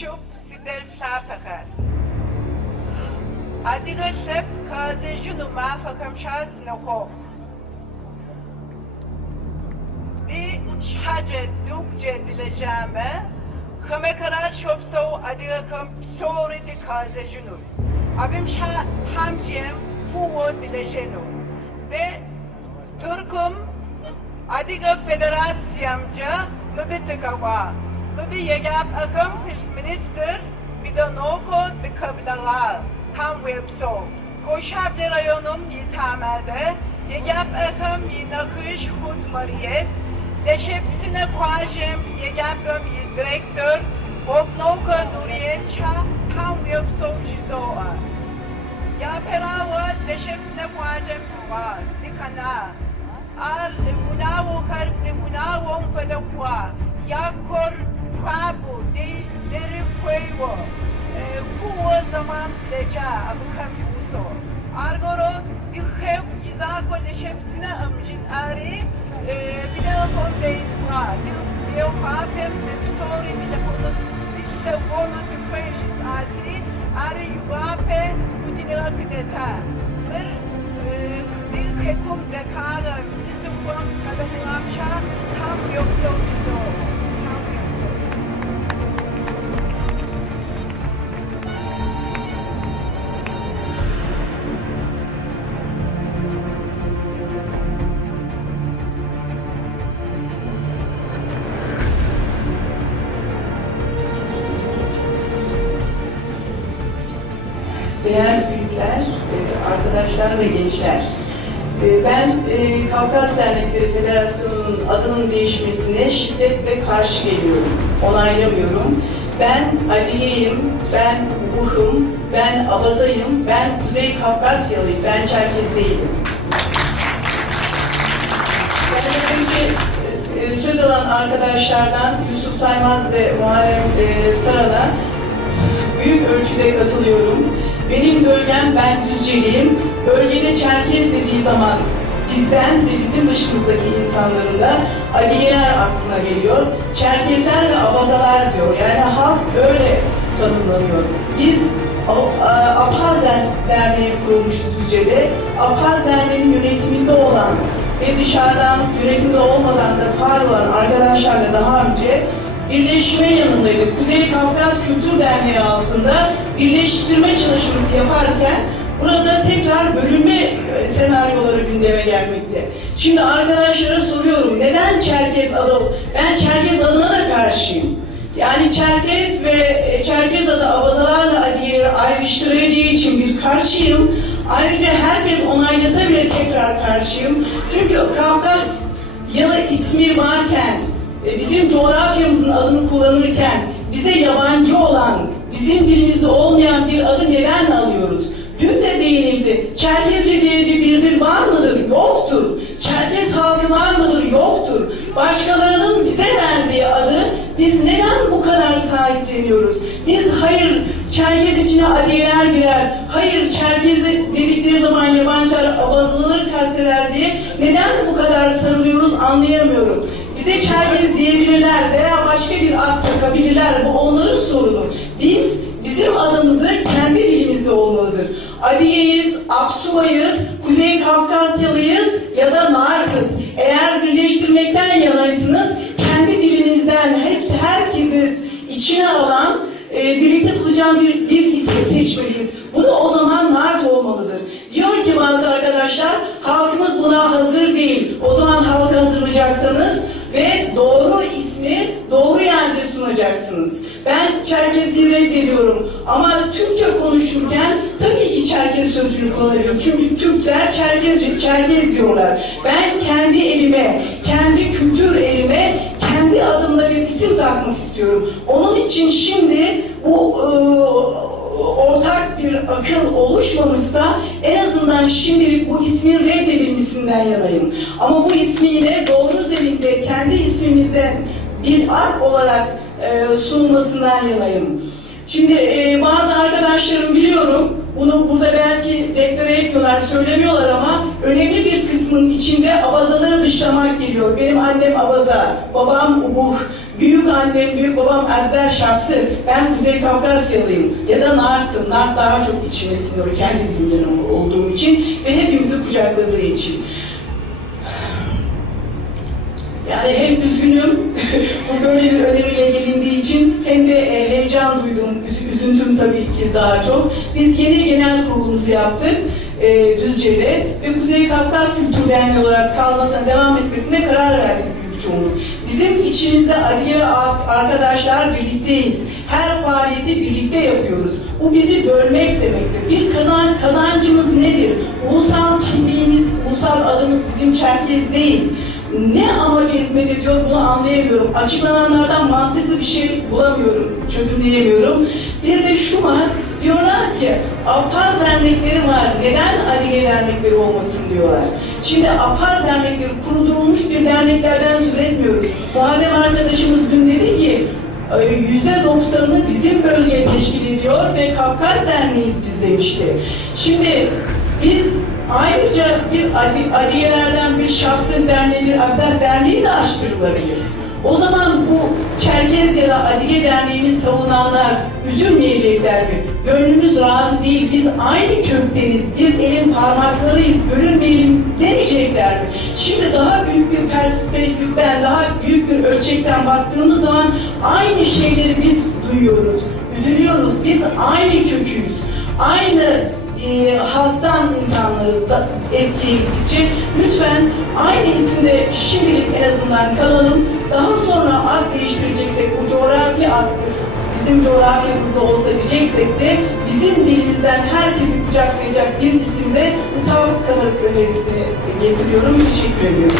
شوف سيدل فلافخر أديك لب كازنجنو ما فكم شاز نخوف دي حاجة دوك جد لجامة خمه كرات شوف سو أديك كم صوري دي كازنجنو أبيم شا همجم فوق دلجنو به تركم أديك فدراسيام جا مبتكوا مبي يجاب أكم minister بدونوكو دكابلغال tam webso koşabli rayonum yitamede yegap akım yinakış hutmariyet leşepsine kuajem yegapım direktör obnoka nuriyet şa tam webso jizoa ya perawa leşepsine kuajem var dikana al munawo karb de munawo fedakwa ya kor kwabu de deri fuego kuo zaman leca abukam yuso argoro dikhev yizako leşepsine amjit ari bideo kon beytwa bideo kapem de psori bile konu dikhe wono difreşis ati ari yugape utinela kideta bir kekum dekara isim kuam kabeni amşa tam yoksa uçizo tam yoksa Değerli büyükler, arkadaşlar ve gençler, ben Kafkas Dernekleri Federasyonu'nun adının değişmesine şiddetle karşı geliyorum, onaylamıyorum. Ben Aliye'yim, ben Ubuh'um, ben Abazay'ım, ben Kuzey Kafkasyalıyım, ben Çerkez değilim. Ben önce söz alan arkadaşlardan Yusuf Taymaz ve Muharrem Saran'a büyük ölçüde katılıyorum. Benim bölgem, ben Düzceliyim. Bölgede Çerkez dediği zaman bizden ve bizim dışımızdaki insanların da Adiyeler aklına geliyor. Çerkezler ve Abazalar diyor. Yani halk böyle tanımlanıyor. Biz Abhaz Derneği kurulmuştu Düzce'de. Abhaz Derneği'nin yönetiminde olan ve dışarıdan yönetimde olmadan da faal olan arkadaşlarla daha önce birleşme yanındaydık. Kuzey Kafkas Kültür Derneği altında birleştirme çalışması yaparken burada tekrar bölünme senaryoları gündeme gelmekte. Şimdi arkadaşlara soruyorum, neden Çerkez adı? Ben Çerkez adına da karşıyım. Yani Çerkez ve Çerkez adı Abazalarla Adiyeleri ayrıştıracağı için bir karşıyım. Ayrıca herkes onaylasa bile tekrar karşıyım. Çünkü Kafkas ya ismi varken, bizim coğrafyamızın adını kullanırken bize yabancı olan, bizim dilimizde olmayan bir adı neden alıyoruz? Dün de değinildi. Çerkezce diye bir dil var mıdır? Yoktur. Çerkez halkı var mıdır? Yoktur. Başkalarının bize verdiği adı biz neden bu kadar sahipleniyoruz? Biz hayır Çerkez içine Adiyeler girer, hayır Çerkez dedikleri zaman yabancılar Abazaları kasteder diye neden bu kadar sarılıyoruz anlayamıyorum. Bize Çerkez diyebilirler veya başka bir ad takabilirler. Bu onların sorunu. Biz, bizim adımızı kendi dilimizde olmalıdır. Adiye'yiz, Aksu'yız, Kuzey Kafkasyalıyız ya da Narkız. Eğer birleştirmekten yanaysınız, kendi dilinizden hepsi herkesi içine alan, birlikte tutacağım bir isim seçmeliyiz. Bu da o zaman Nart olmalıdır. Diyor ki bazı arkadaşlar, halkımız buna hazır değil. O zaman halkı hazırlayacaksanız ve doğru ismi doğru yerde sunacaksınız. Ben Çerkezliği reddediyorum ama Türkçe konuşurken tabii ki Çerkez sözcüğünü kullanıyorum. Çünkü Türkler Çerkez diyorlar. Ben kendi elime, kendi kültür elime, kendi adımla bir isim takmak istiyorum. Onun için şimdi bu ortak bir akıl oluşmamışsa en azından şimdilik bu ismin reddedilmesinden yanayım. Ama bu ismi yine doğru zeminde kendi ismimizden bir ad olarak sunulmasından yanayım. Şimdi bazı arkadaşlarım biliyorum, bunu burada belki deklare etmiyorlar, söylemiyorlar ama önemli bir kısmın içinde Abazaları dışlamak geliyor. Benim annem Abaza, babam Ubuh, Büyük annem, büyük babam Erzel şahsı, ben Kuzey Kafkasyalıyım ya da Nart'ım. Nart daha çok içime siniyor kendi dilimden olduğum için ve hepimizi kucakladığı için. Yani hem üzgünüm, bu böyle bir öneriyle gelindiği için hem de heyecan duydum, üzüntüm tabii ki daha çok. Biz yeni genel kurulumuzu yaptık Düzce'de ve Kuzey Kafkas Kültür Derneği olarak kalmasına devam etmesine karar verdik büyük çoğunluk. Bizim içimizde Aliye arkadaşlar birlikteyiz. Her faaliyeti birlikte yapıyoruz. Bu bizi bölmek demektir. Bir kazancımız nedir? Ulusal kimliğimiz, ulusal adımız bizim Çerkez değil. Ne amaca hizmet ediyor bunu anlayamıyorum. Açıklananlardan mantıklı bir şey bulamıyorum, çözümleyemiyorum. Bir de şu var, diyorlar ki Apaz dernekleri var, neden Aliye dernekleri olmasın diyorlar. Şimdi Apaz dernekleri kurulmuş bir derneklerden söz etmiyoruz. Muharrem arkadaşımız dün dedi ki %90'ını bizim bölgeye teşkil ediyor ve Kafkas Derneği'yiz biz demişti. Şimdi biz ayrıca bir adiyelerden bir şahsın derneği, bir Akzak Derneği de açtırılabilir. O zaman bu Çerkez ya da Adiye Derneği'ni savunanlar üzülmeyecekler mi? Gönlümüz razı değil, biz aynı kökteniz, bir elin parmaklarıyız, bölünmeyelim demeyecekler mi? Şimdi daha büyük bir perspektiften, daha büyük bir ölçekten baktığımız zaman aynı şeyleri biz duyuyoruz, üzülüyoruz, biz aynı köküyüz, aynı halktan insanlarız da eskiye gittikçe. Lütfen aynı isimde şimdilik en azından kalalım. Daha sonra ad değiştireceksek, bu coğrafi addır, bizim coğrafyamızda olsa diyeceksek de bizim dilimizden herkesi kucaklayacak bir isimde mutabık kalıp önerisini getiriyorum. Teşekkür ediyorum.